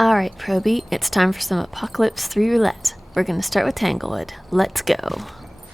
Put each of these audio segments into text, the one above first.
Alright, Probie, it's time for some Apocalypse 3 Roulette. We're going to start with Tanglewood. Let's go.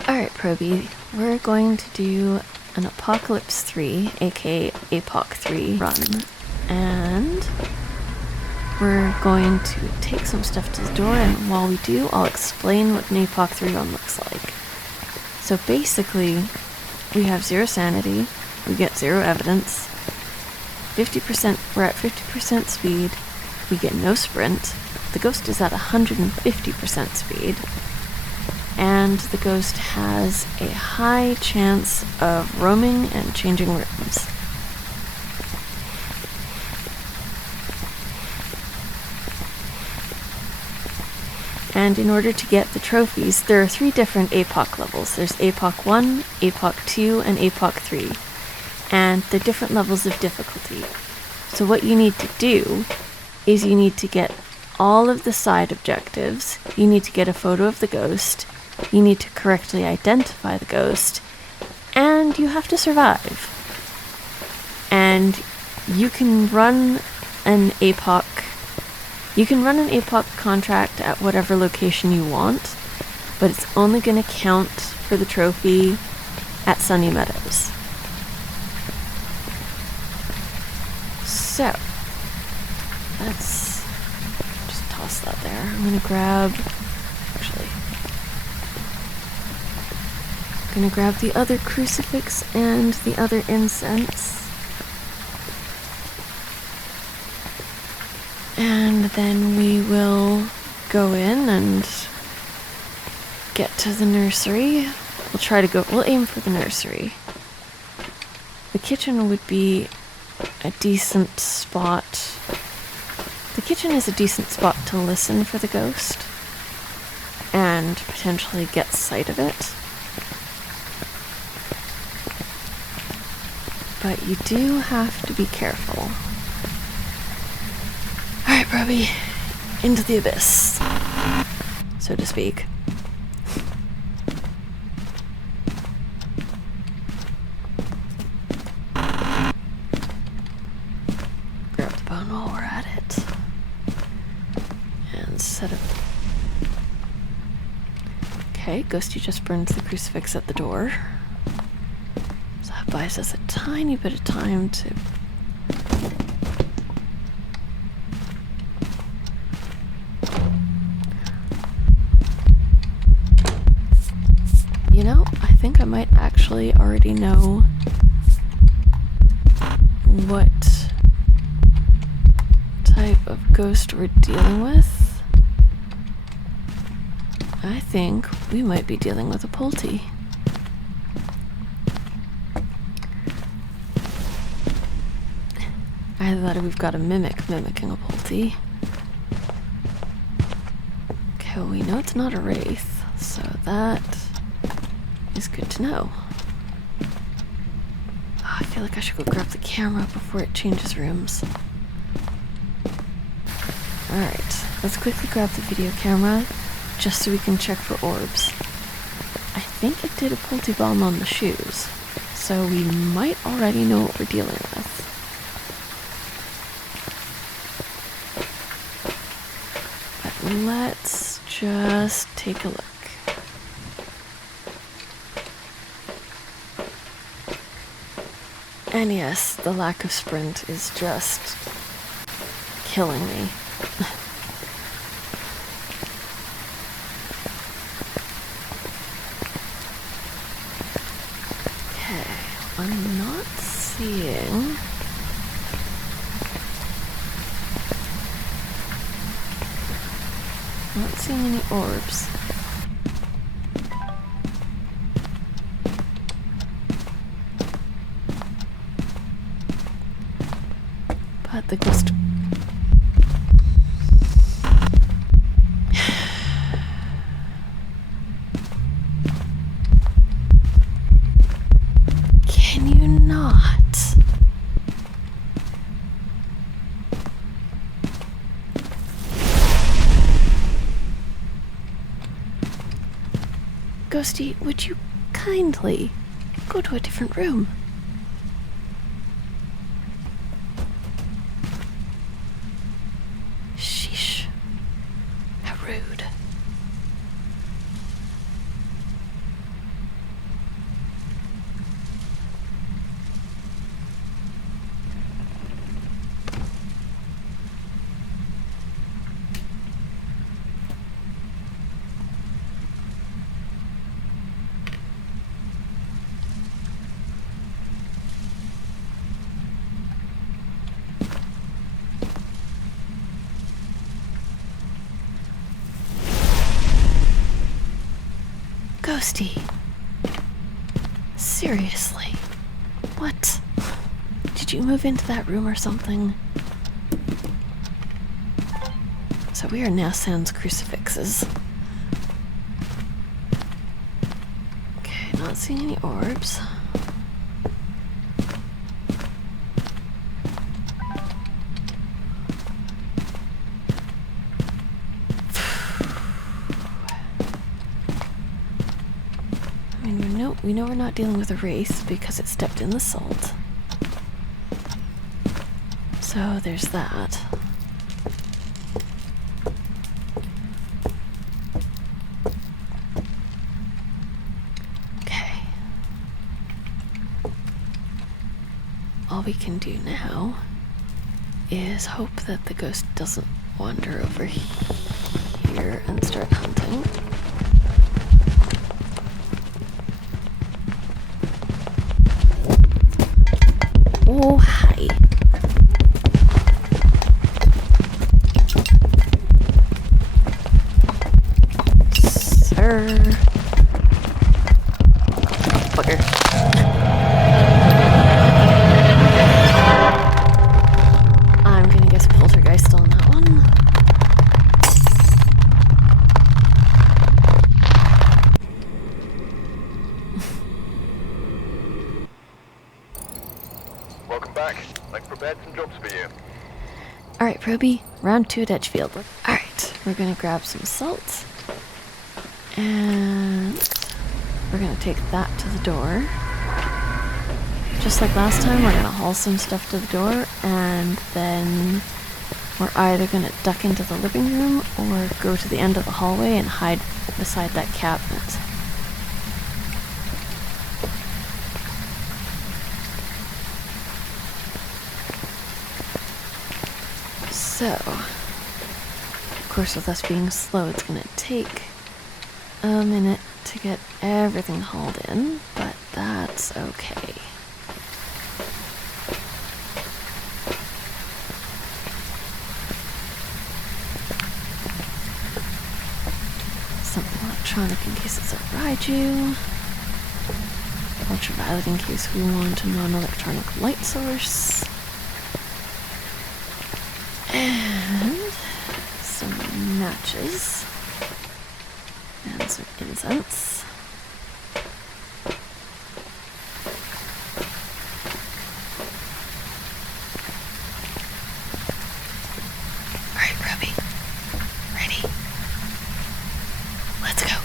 Alright, Probie, we're going to do an Apocalypse 3, aka Apoc 3 run. And we're going to take some stuff to the door, and while we do, I'll explain what an Apoc 3 run looks like. So basically, we have 0 sanity, we get 0 evidence, 50%, we're at 50% speed, we get no sprint, the ghost is at 150% speed, and the ghost has a high chance of roaming and changing rooms. And in order to get the trophies, there are 3 different Apoc levels. There's Apoc 1, Apoc 2, and Apoc 3. And they're different levels of difficulty. So what you need to do is you need to get all of the side objectives, you need to get a photo of the ghost, you need to correctly identify the ghost, and you have to survive. And you can run an Apoc contract at whatever location you want, but it's only going to count for the trophy at Sunny Meadows. So, let's just toss that there. I'm going to grab the other crucifix and the other incense. And then we will go in and get to the nursery. We'll aim for the nursery. The kitchen would be a decent spot. The kitchen is a decent spot to listen for the ghost and potentially get sight of it. But you do have to be careful. Alright, Probie, into the abyss, so to speak. Grab the bone while we're at it. And set up. Okay, Ghosty just burned the crucifix at the door. So that buys us a tiny bit of time to... You know, I think I might actually already know what type of ghost we're dealing with. I think we might be dealing with a Polty. Either that or we've got a mimic mimicking a Polty. Okay, well, we know it's not a wraith, so that is good to know. Oh, I feel like I should go grab the camera before it changes rooms. Alright, let's quickly grab the video camera just so we can check for orbs. I think it did a Polty bomb on the shoes, so we might already know what we're dealing with. But let's just take a look. And yes, the lack of sprint is just killing me. Okay, I'm not seeing... Not seeing any orbs. But the ghost... Can you not? Ghosty, would you kindly go to a different room? ghosty. Seriously. What? Did you move into that room or something? So we are now sans crucifixes. Okay, not seeing any orbs. I mean, we know we're not dealing with a wraith because it stepped in the salt. So there's that. Okay. All we can do now is hope that the ghost doesn't wander over here and start hunting. Oh, hi. Sir. Bugger. I'm gonna guess poltergeist on that one. Welcome back. I've prepared some jobs for you. Alright, Probie, round 2 at Edgefield. Alright, we're gonna grab some salt. And we're gonna take that to the door. Just like last time, we're gonna haul some stuff to the door, and then we're either gonna duck into the living room or go to the end of the hallway and hide beside that cabinet. So, of course, with us being slow, it's gonna take a minute to get everything hauled in, but that's okay. Something electronic in case it's a Raiju. Ultraviolet in case we want a non-electronic light source. And some matches. And some incense. Alright, Ruby. Ready? Let's go.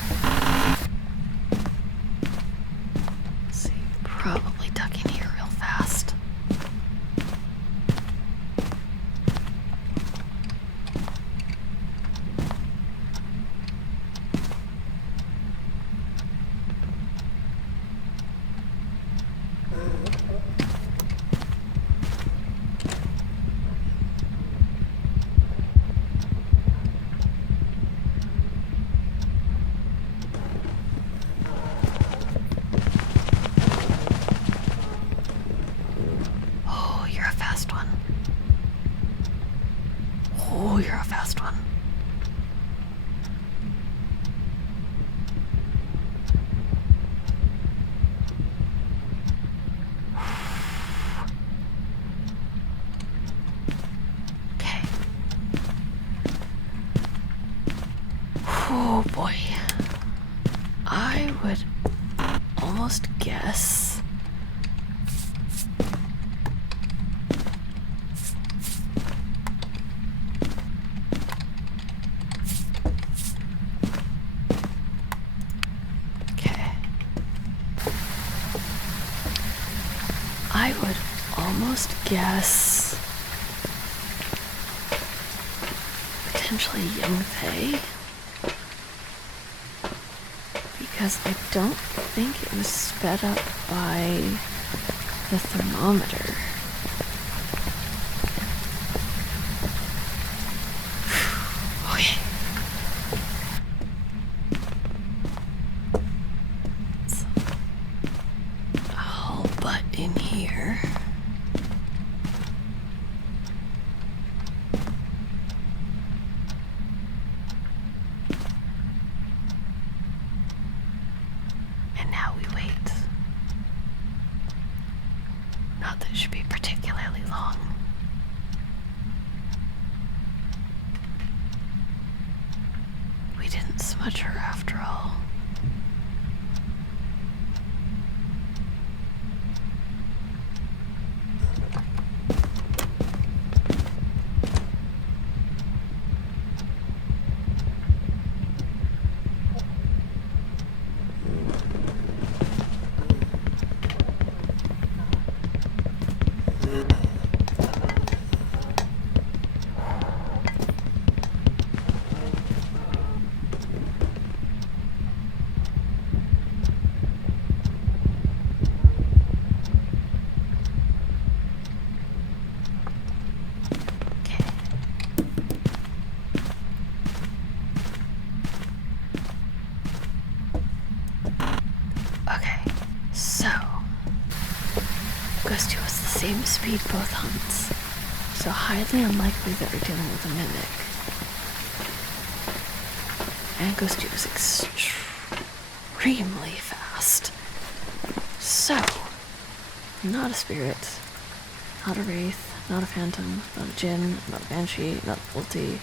So you probably duck in here real fast. Oh, you're a fast one. Oh, you're a fast one. Okay. Oh boy. I would almost guess I would almost guess potentially Young Fae, because I don't think it was sped up by the thermometer. Okay. It's a whole butt in here. butcher after all. Same speed both hunts, so highly unlikely that we're dealing with a mimic. And Ghosty was extremely fast. So, not a spirit, not a wraith, not a phantom, not a djinn, not a banshee, not a ulti,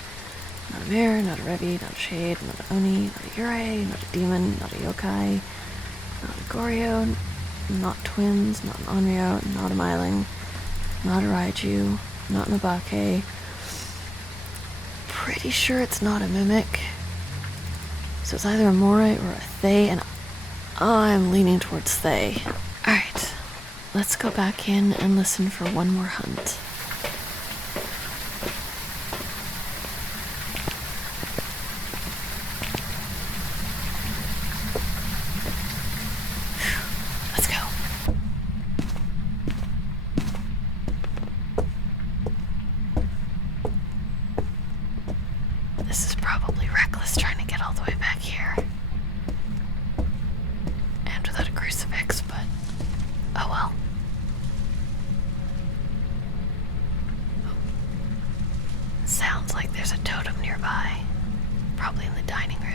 not a mare, not a revi, not a shade, not a oni, not a yurei, not a demon, not a yokai, not a goryo, not twins, not an onryo, not a myling, not a raiju, not an abake. Pretty sure it's not a mimic. So it's either a morai or a thay, and I'm leaning towards thay. Alright, let's go back in and listen for one more hunt. This is probably reckless trying to get all the way back here. And without a crucifix, but oh well. Sounds like there's a totem nearby. Probably in the dining room.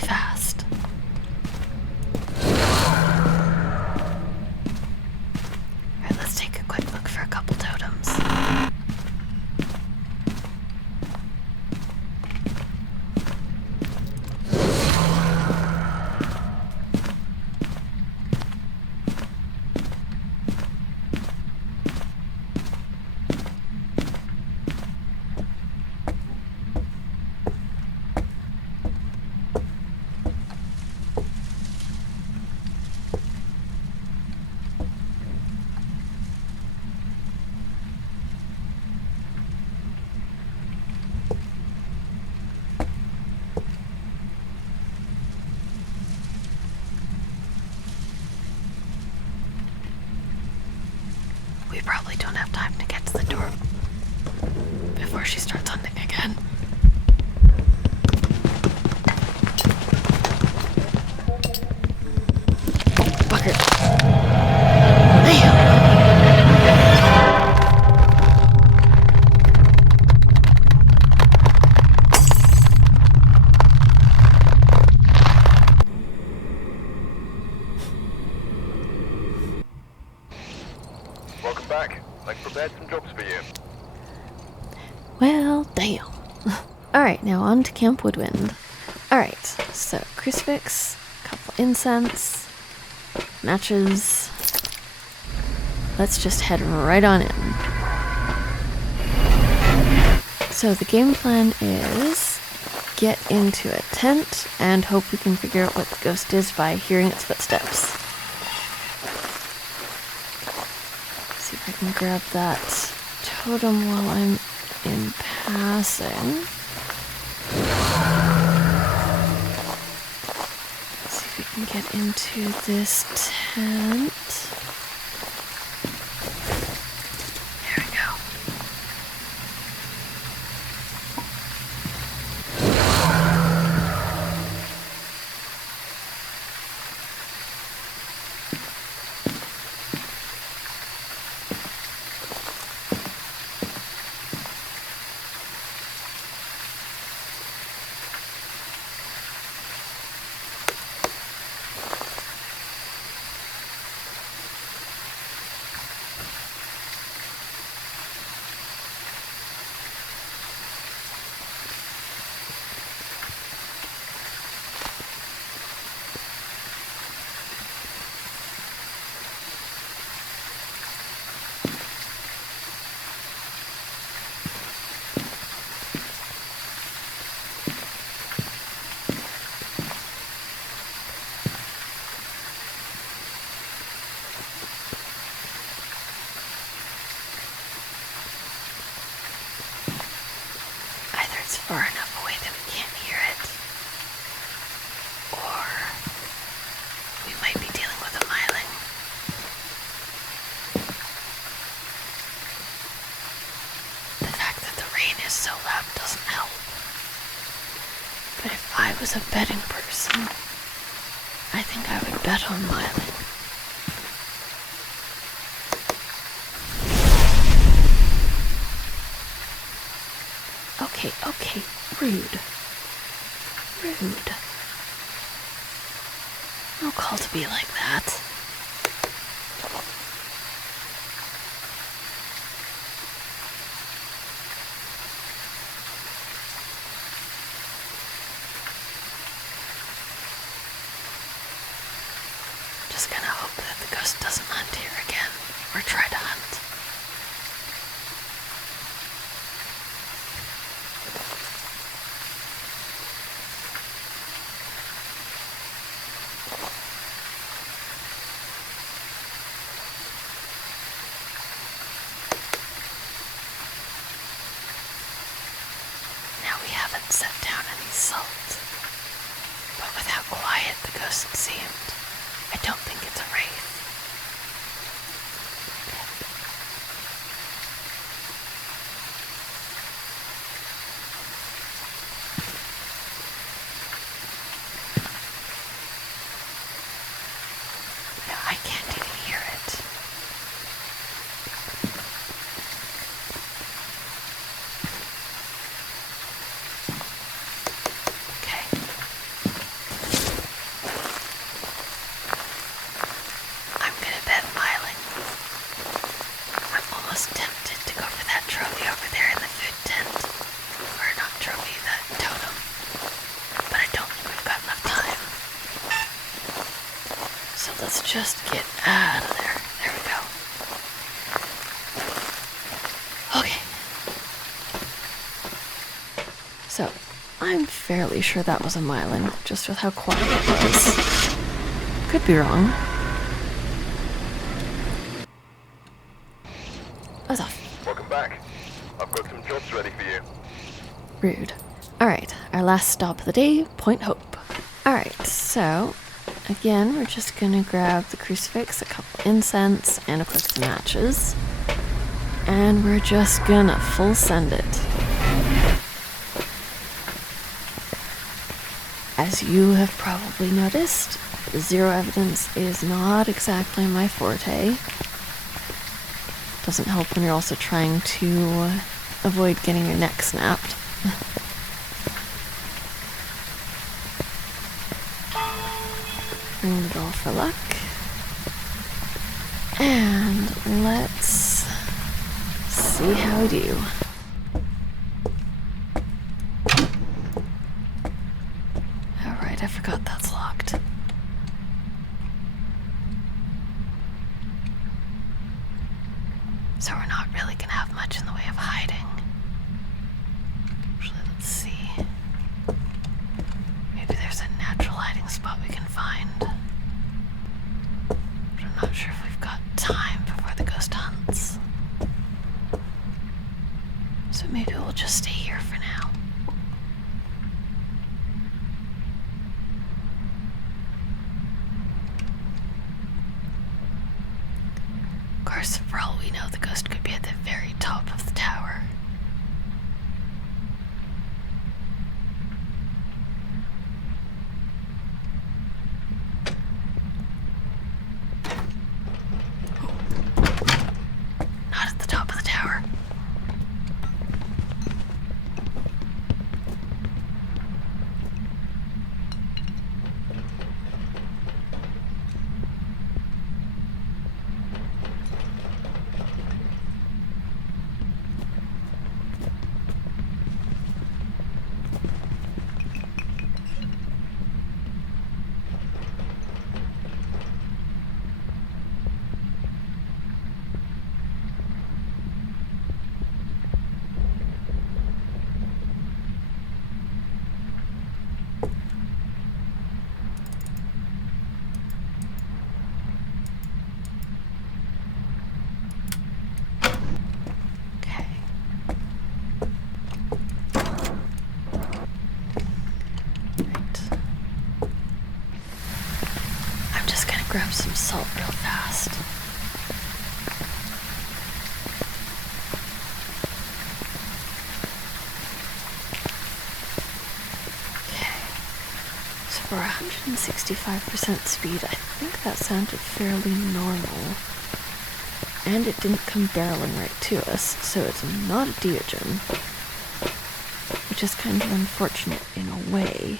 Fast. Alright, let's take a quick look for a couple totems. We probably don't have time to get to the door before she starts hunting again. Fucker. Damn. Welcome back. I've prepared some jobs for you. Well, damn. Alright, now on to Camp Woodwind. Alright, so crucifix, couple incense, matches. Let's just head right on in. So the game plan is get into a tent and hope we can figure out what the ghost is by hearing its footsteps. See if I can grab that totem while I'm in passing. can get into this tent. There we go. It's far enough away that we can't hear it. Or we might be dealing with a myling. The fact that the rain is so loud doesn't help. But if I was a betting person, I think I would bet on myling. Okay, rude. No call to be like that. Just gonna hope that the ghost doesn't hunt here again, or try to hunt. Set down any salt, but with how quiet the ghost seemed, I don't think it's a wraith. No, I can't even hear it. Let's just get out of there. There we go. Okay. So, I'm fairly sure that was a myling, just with how quiet it was. Could be wrong. That's off. Welcome back. I've got some jobs ready for you. Rude. Alright, our last stop of the day, Point Hope. Alright, so again, we're just gonna grab the crucifix, a couple incense, and of course the matches. And we're just gonna full send it. As you have probably noticed, zero evidence is not exactly my forte. Doesn't help when you're also trying to avoid getting your neck snapped. Ring the bell for luck. And let's see how we do. Alright, I forgot that's locked. So we're not really gonna have much in the way of hiding. Actually, let's see. Maybe there's a natural hiding spot we can find. But I'm not sure if we've got time before the ghost hunts. So maybe we'll just stay here for now. course, for all we know, the ghost could be at the very top of the tower. Not at the top of the tower. Grab some salt real fast. Okay. So for 165% speed, I think that sounded fairly normal. And it didn't come barreling right to us, so it's not a Deogen. Which is kind of unfortunate in a way.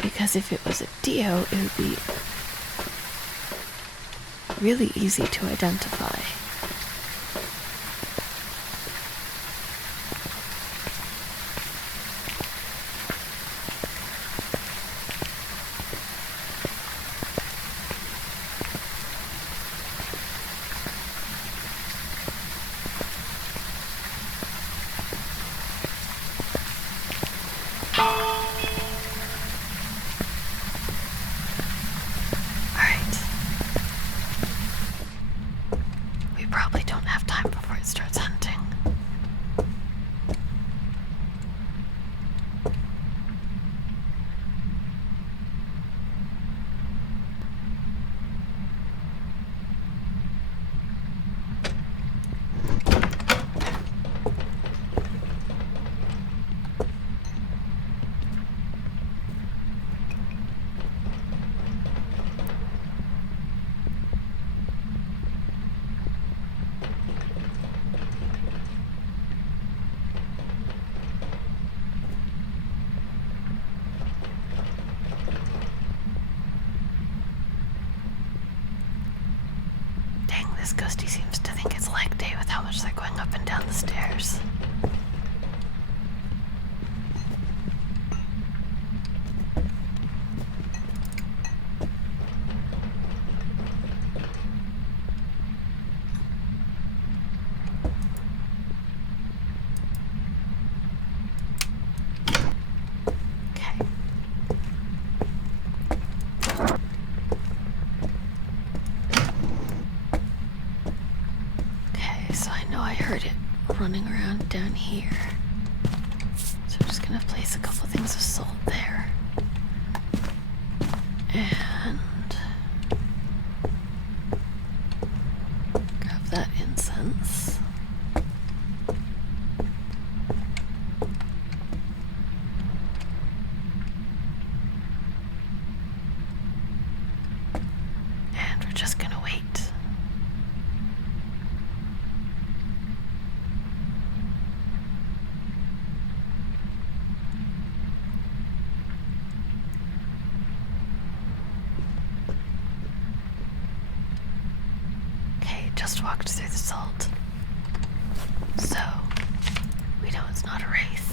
Because if it was a Dio, it would be really easy to identify. This ghosty seems to think it's leg day with how much they're going up and down the stairs. Running around down here. So I'm just gonna place a couple things of salt there. And grab that incense. And we're just gonna wait. Just walked through the salt. So, we know it's not a wraith.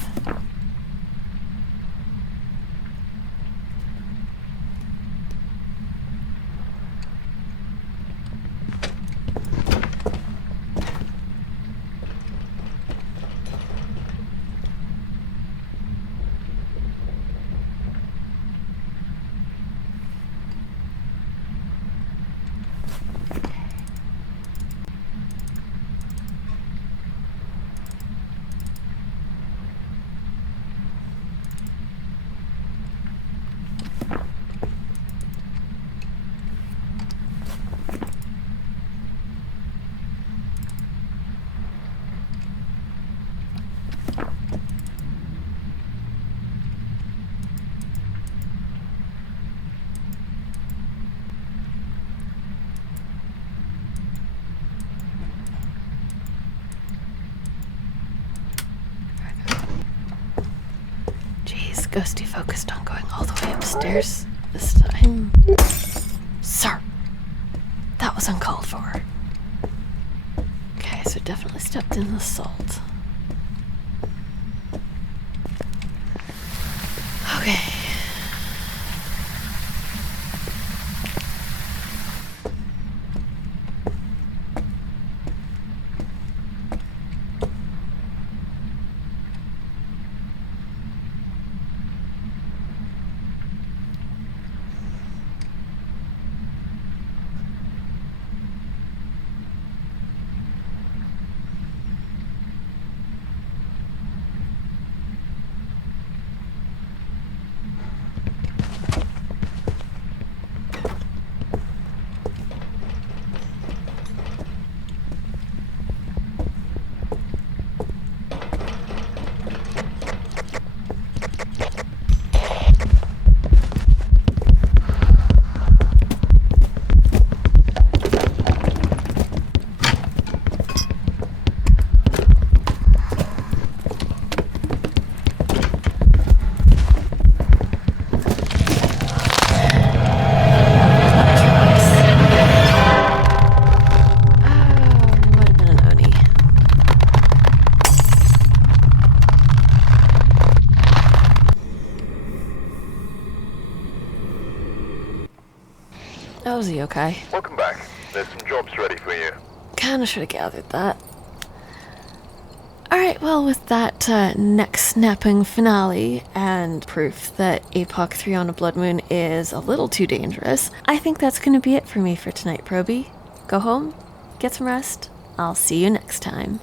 Ghosty focused on going all the way upstairs this time. Sir! That was uncalled for. Okay, so definitely stepped in the salt. Okay. Oh, is he okay? Welcome back. There's some jobs ready for you. Kinda should've gathered that. Alright, well, with that neck-snapping finale and proof that Apoc 3 on a blood moon is a little too dangerous, I think that's gonna be it for me for tonight, Probie. Go home, get some rest. I'll see you next time.